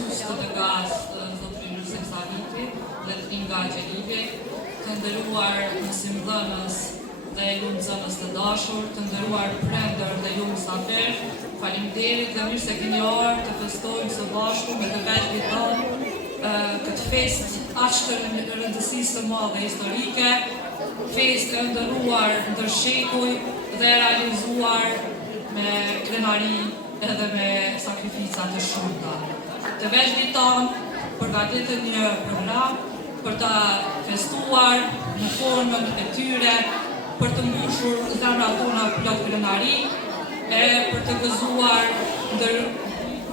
mësues të delegas zotëri Nurse Saviti dhe të nga Gjelivi, të nderuar mësimdhënës dhe lumëzënës të dashur, të nderuar prindër dhe ju mysafir, faleminderit dhe mirë se keni ardhur të festojmë së bashku me të veçlit tonë këtë fest aq të rëndësisë të madhe historike, fest e ndëruar ndër shekuj dhe realizuar me krenari edhe me sakrifica të shumta. Të veçlit tonë përgatitën një program për ta festuar në formën e tyre, për të mbushur zemrat tona plot krenari e për të gëzuar ndër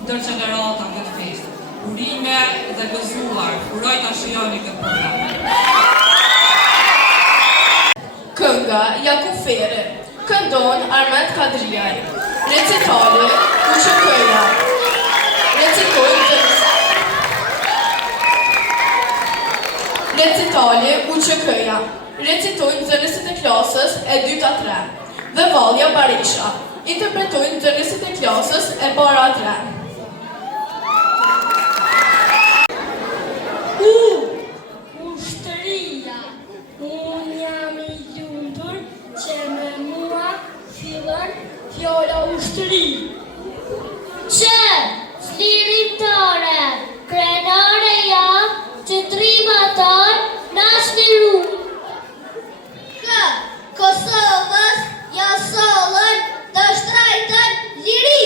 gjenerata këtë fest. Urime dhe gëzuar, uroj ta shijoni këtë program. Kënga Jakub Fere, këndon Armand Kadriaj, recitali UÇK-ja, recitali UÇK-ja, recitojnë nxënësit e klasës e 2-3 dhe Vallja Barisha, interpretojnë nxënësit e klasës e para 3. Ushtëria, unë jam I lumtur që me mua fillon fjala ushtëri. Që çlirimtare, krenare jam që trimatar na shliru. Kë Kosovës ja sollën të shtrajtën liri.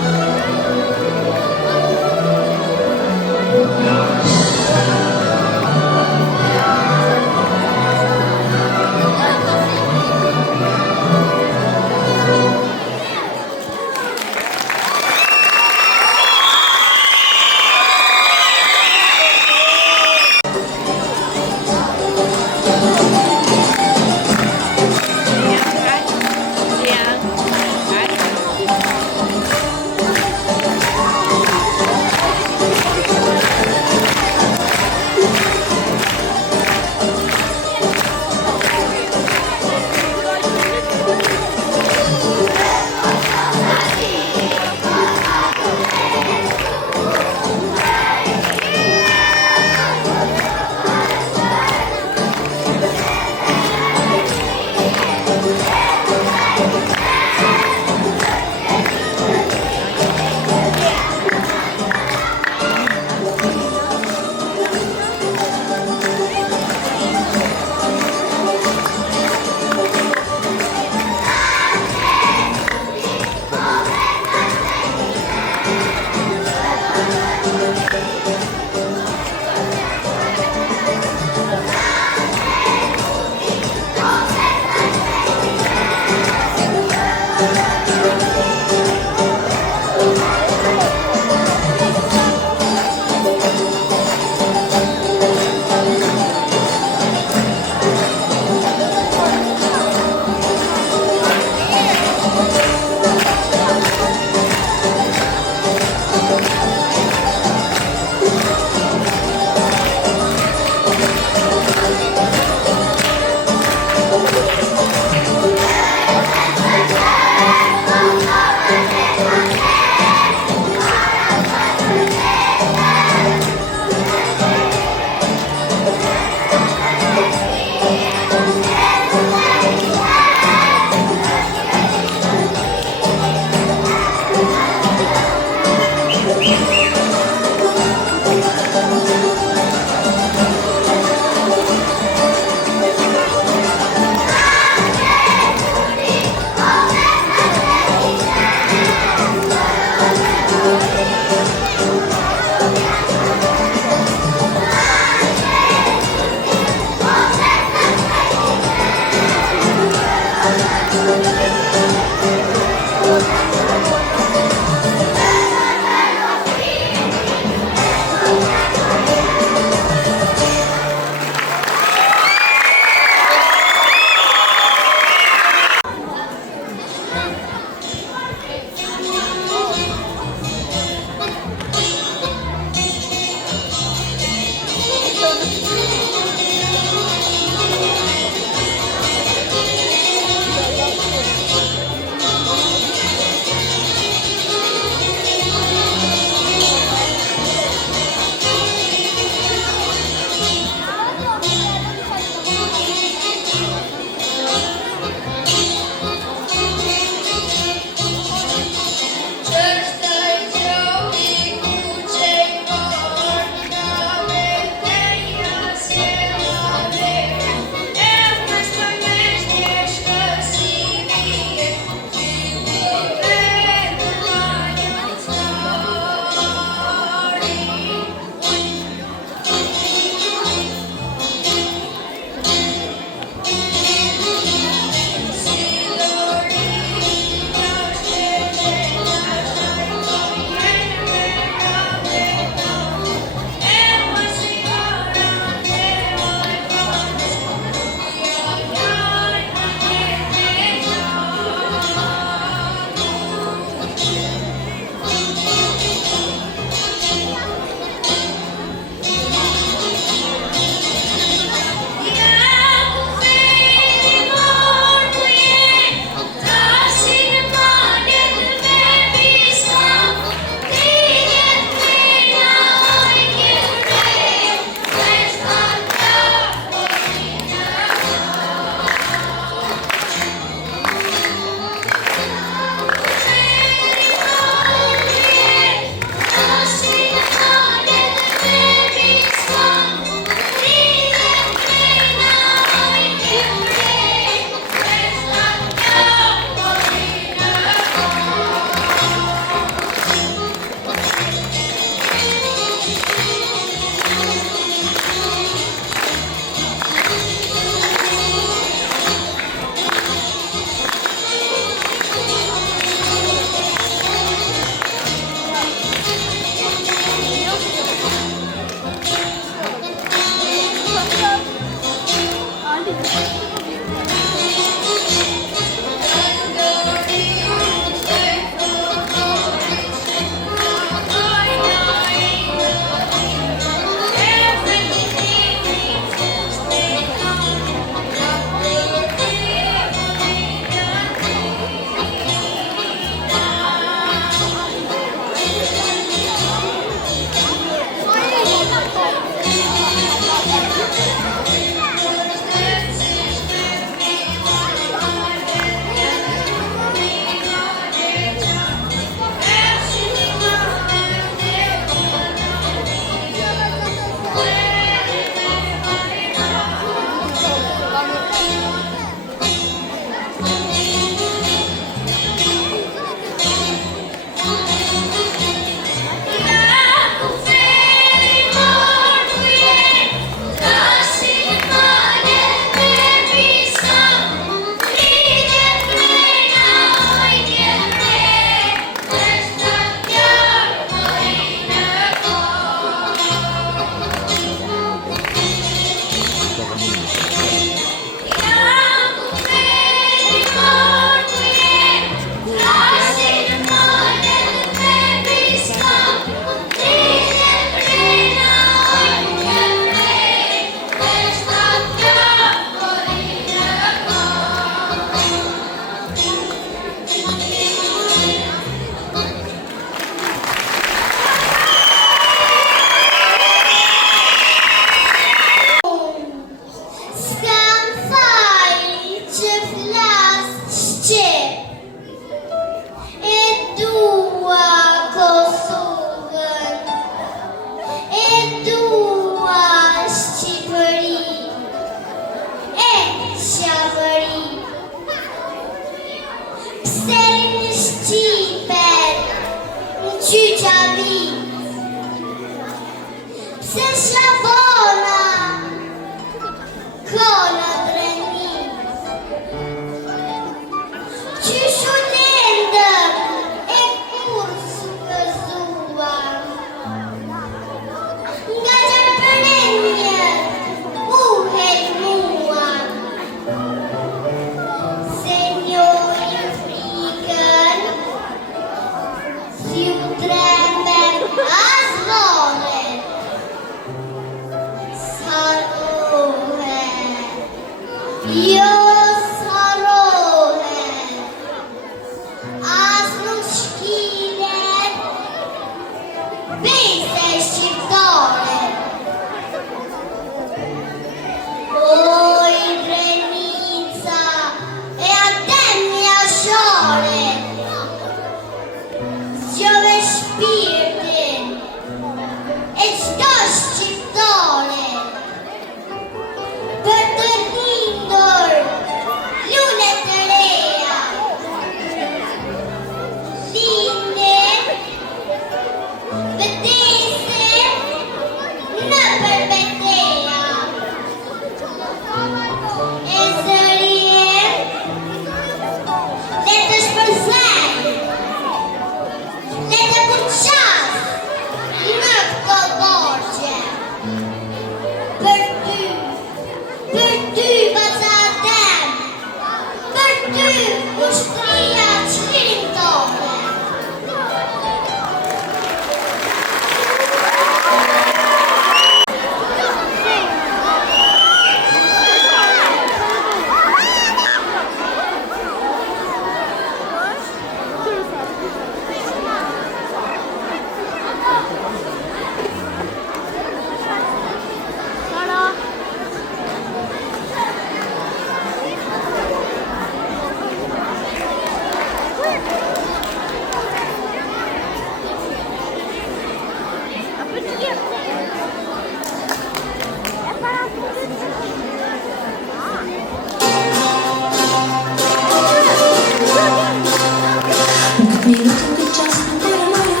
minuto che già sta per noia.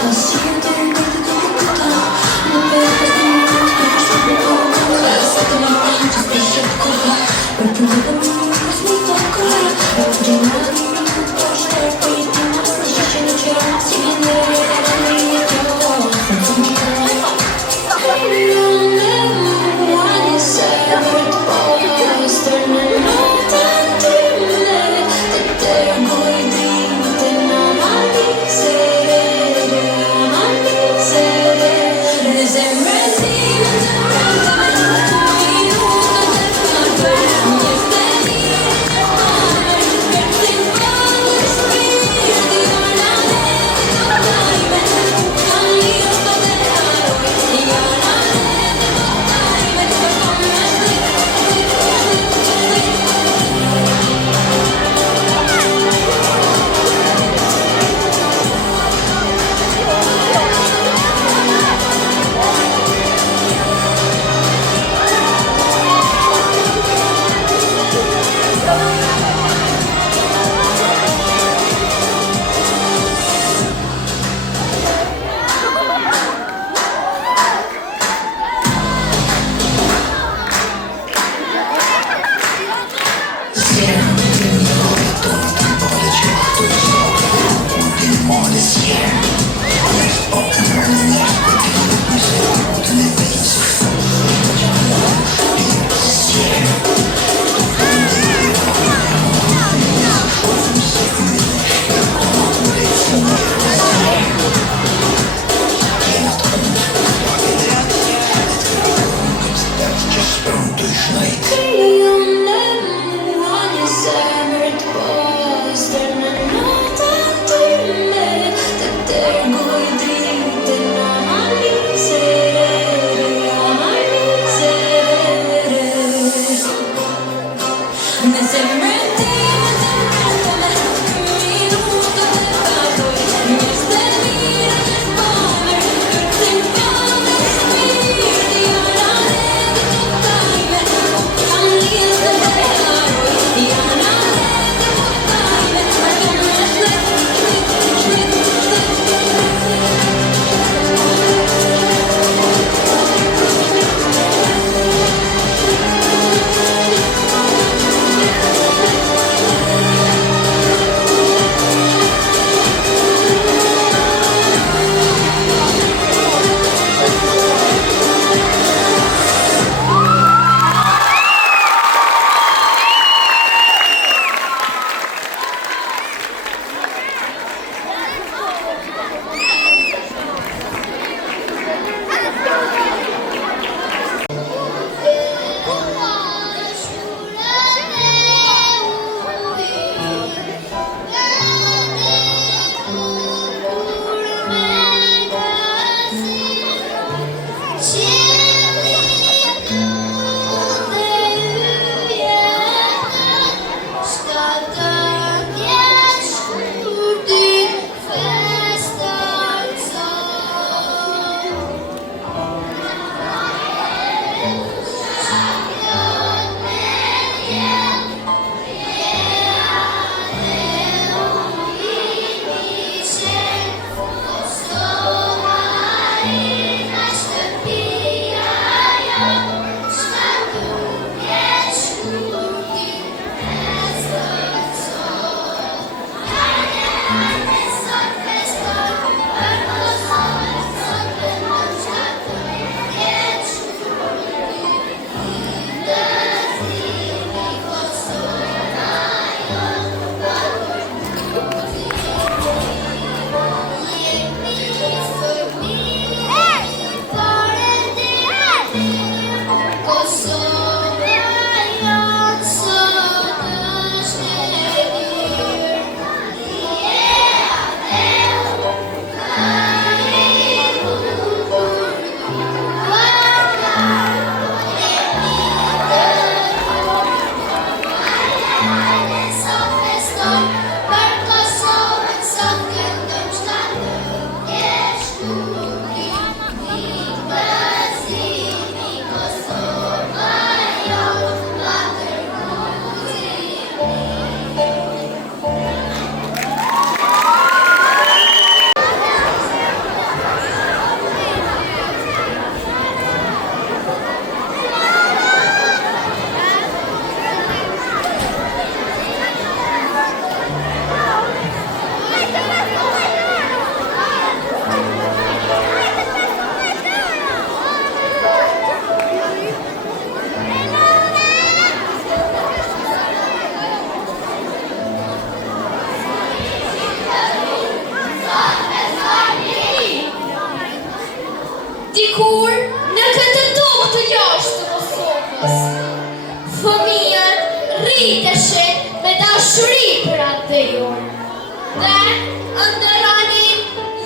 Posso io te ne vedo che puta. Non per questo momento che non so più come la sette la pancia stesce a coda. Per punto da me non mi fa ancora. E oggi non mi metto a stare poi ti mostro se ce ne c'era si viene la mia cosa. Senza mia. Non è one severed boys. Tornano tanti me. Te tengo i dritti. Non ho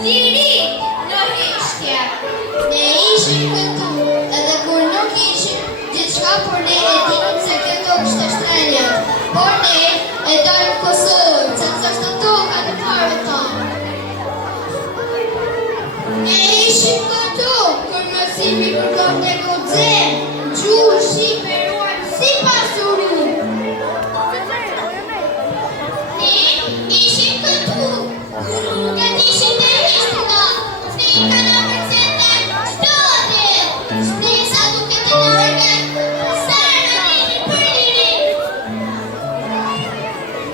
liri në hishtje. Ne ishim këtu, edhe kur nuk ishim gjithçka, por ne e dinim se kjo tokë është e shtrenjtë. Por ne e dojmë Kosovën, sepse është toka në parëve tonë. Ne ishim këtu, kur mësimi kërkon të guxim, gjuhë shqipe ruajmë si pasuri. Ne ishim këtu, kur nuk e dishim të hishtëna, frika në përcete shtodhe, shpresa duke të largë, sa në vini për liri.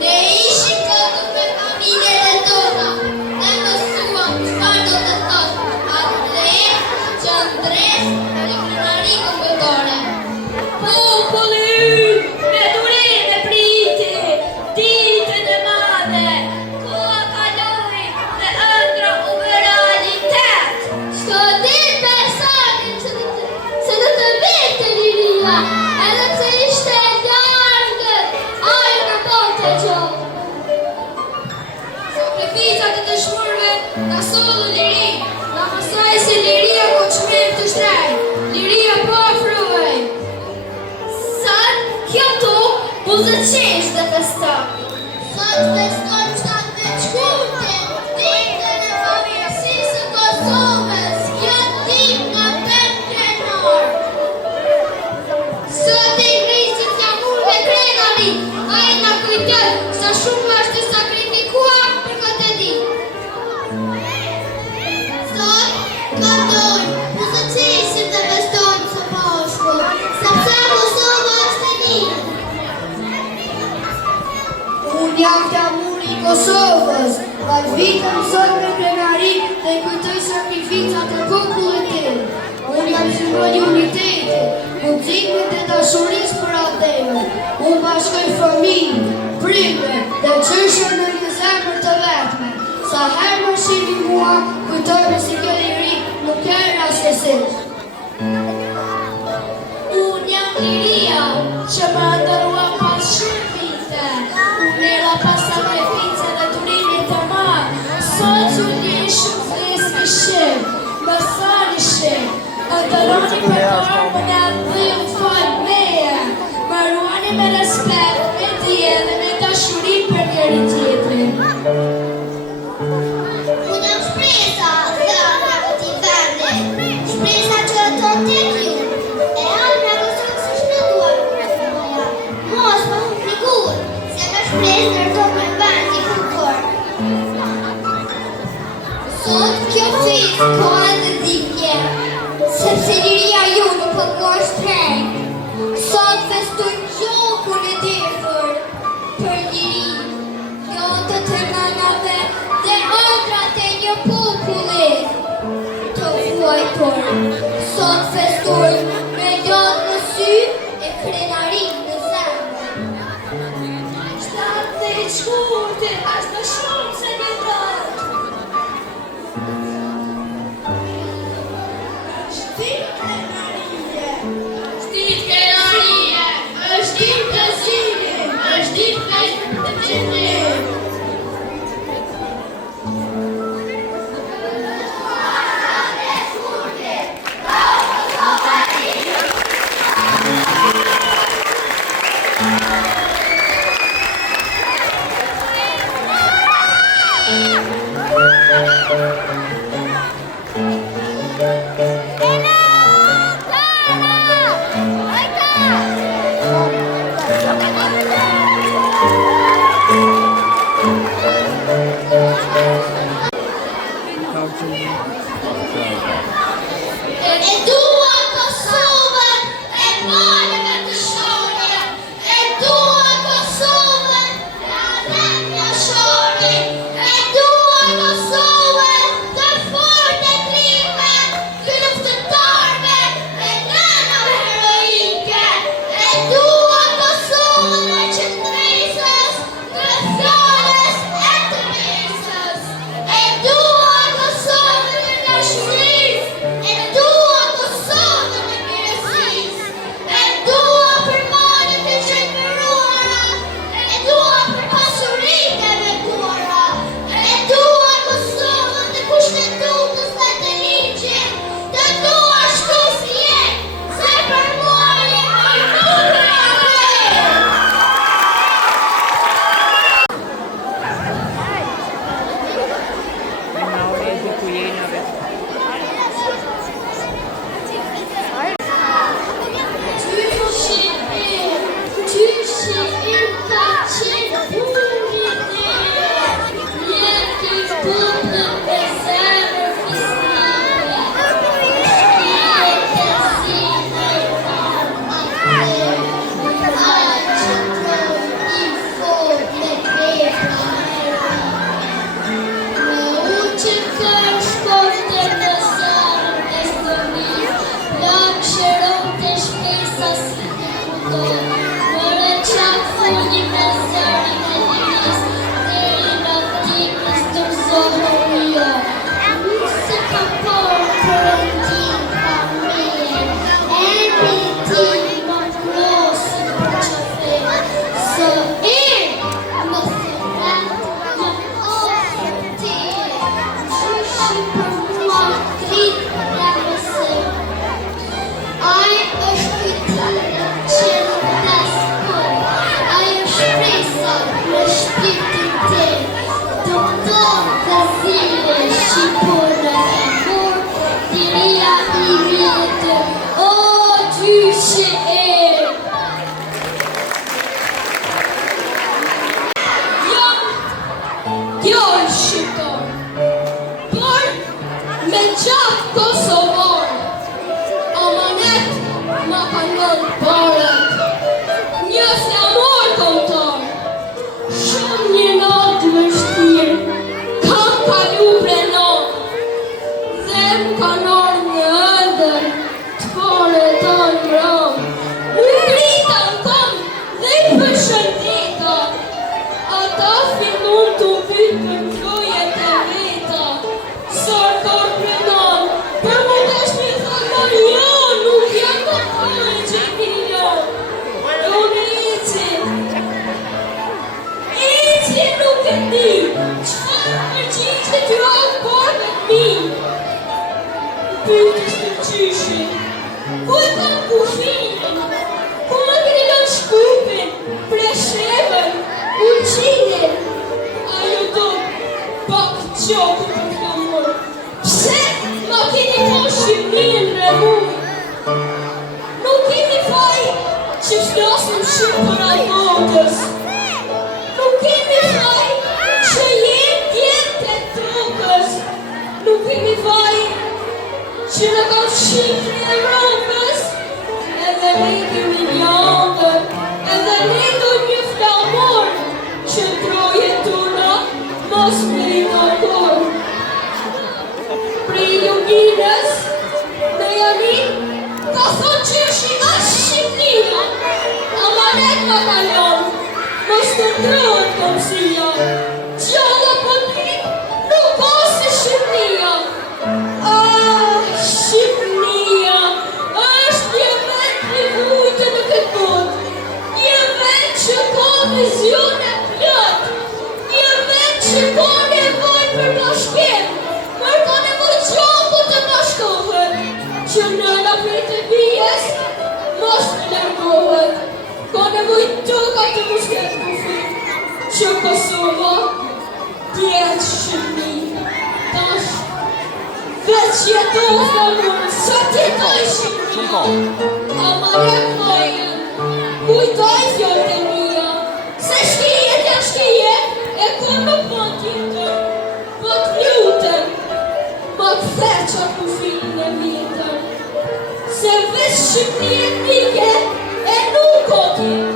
Ne ishim këtu me familjen e tona, ne mësuam çfarë do të thotë atlet, qëndres dhe krimari kombëtare. Populli, me durim e priti, ditën e madhe, koha kaloi dhe ëndra u bë realitet. Shko dit besanin se do të vete liria, edhe pse ishte e largët, ajo në botë e gjohë. Sakrificat e dëshmorëve na sollu liri, na mësoi se liria ka çmim të shtrenjtë, liria po afrohej. Sot kjo tokë buzëqesh dhe feston. Sot feston 17 shkurtin, ditën e pavarësisë së Kosovës, kjo ditë nga 8 krenar. Sot e ngrisit jamurve krenari, ai na kujton sa shumë është sakrifikuar për këtë ditë. Sot këndojmë buzëqeshim dhe festojmë së bashku, sepse Kosova është e një. Unë jam jamuri i Kosovës, vajzitëm sot me krenari dhe kujtoj sakrificat e popullit tim. Unë jam simboli i unitetit, guximit dhe dashurisë për atëve. Unë bashkoj familje, prindër dhe çështje në një zemër të vetme. Sa herë më shihni mua, kujtoj se kjo liri nuk ka rastësisht. Unë jam liria që më ndërua pas shumë vite. Unë era pas sakrifice dhe durimit të madh. Sot unë një shumë fleski shim, më sani shim. Ndëroni për formën e dhëllë falë meje. Më ruani me respekt, me dije dhe me dashuri për njëri tjetrin. Unë jam shpresa dhëna këtij vendi, shpresa që ton tek ju. E alma Kosovës është në duar, mos më hupni kur, se me shpresë ndërton me vend i bukur. Sot kjo festë ka edhe dikje, sepse liria ju nuk po ka shtrenjtë. Sot festojmë gjokun e dehur për liri, jo të nënave dhe ëndrat e një populli të vuajtur. Sot festojmë me lodh në sy e krenari në zemër. 17 shkurtin është më shumë se një ratë. Është ditë krenarie, është ditë krenarie, është ditë gëzimi, është ditë të gjithë. E dua Kosovën e malëve të shore, e dua Kosovën e ademja shore, e dua Kosovën të fortë e trime, të luftëtarve e nënave heroike, e dua Kosovën e qëndresës, të fjallës e të mesës, e dua Kosovën e dashurisë, e dua Kosovën me qatë Kosovar. Amanet ma kanë parët, një flamor kontar. Shumë një natë vështirë, kam kalu prenon, dhe më kanë orë në ëndër, të pare ta në mram. U grita në kam dhe i përshëndeta, ata filmun të vytë për mflojet e veta. Sër kërë prenon, për më të shmi thakar jo, nuk jam kontrolë që i jo. Unë ici nuk e di, qëfar përgjishtë t'ju avë portë të mi. Pytës të qyshin, ku e kam kufirin, ku më grillon shkupin, preshevën, uqinin. Ajo do pak qokë të kamur. Pse ma keni po shqimin remuj? Nuk keni faj që flasëm shumë për almodës. Nuk kemi faj që jem tjetë të trukës. Nuk kemi faj që në kam shifri e rongës. Edhe ne kemi njëndër, edhe ne do një flamor që troje tuna mos me i nëllor. Pri Luginës në Janin ka thonë që është Shqipnia. Amanet ma kalon, mos të ndrohet komësia. Gjalla po ti nuk ose Shqipnia. Shqipnia është një vend një vujtë në këtë botë. Një vend që ka vizion e plot. Një vend që ka nevoj për bashkim. Për ka nevoj gjoku të bashkohet. Që nëna prej të bijes mos të lërgohet. Ka nevoj toka të musket kufi. Që Kosova tjetë Shqipni. Tash veç jeton flamurë, sa tjetoj Shqipnia. Amanet majen, kujtoj fjallë të mija. Se shkijet janë shkijet, e kur nuk mund tjetër. Po të lutën, ma këthe qa kufin e vjetër. Se veç Shqipni e tike, e nuk o tjetër.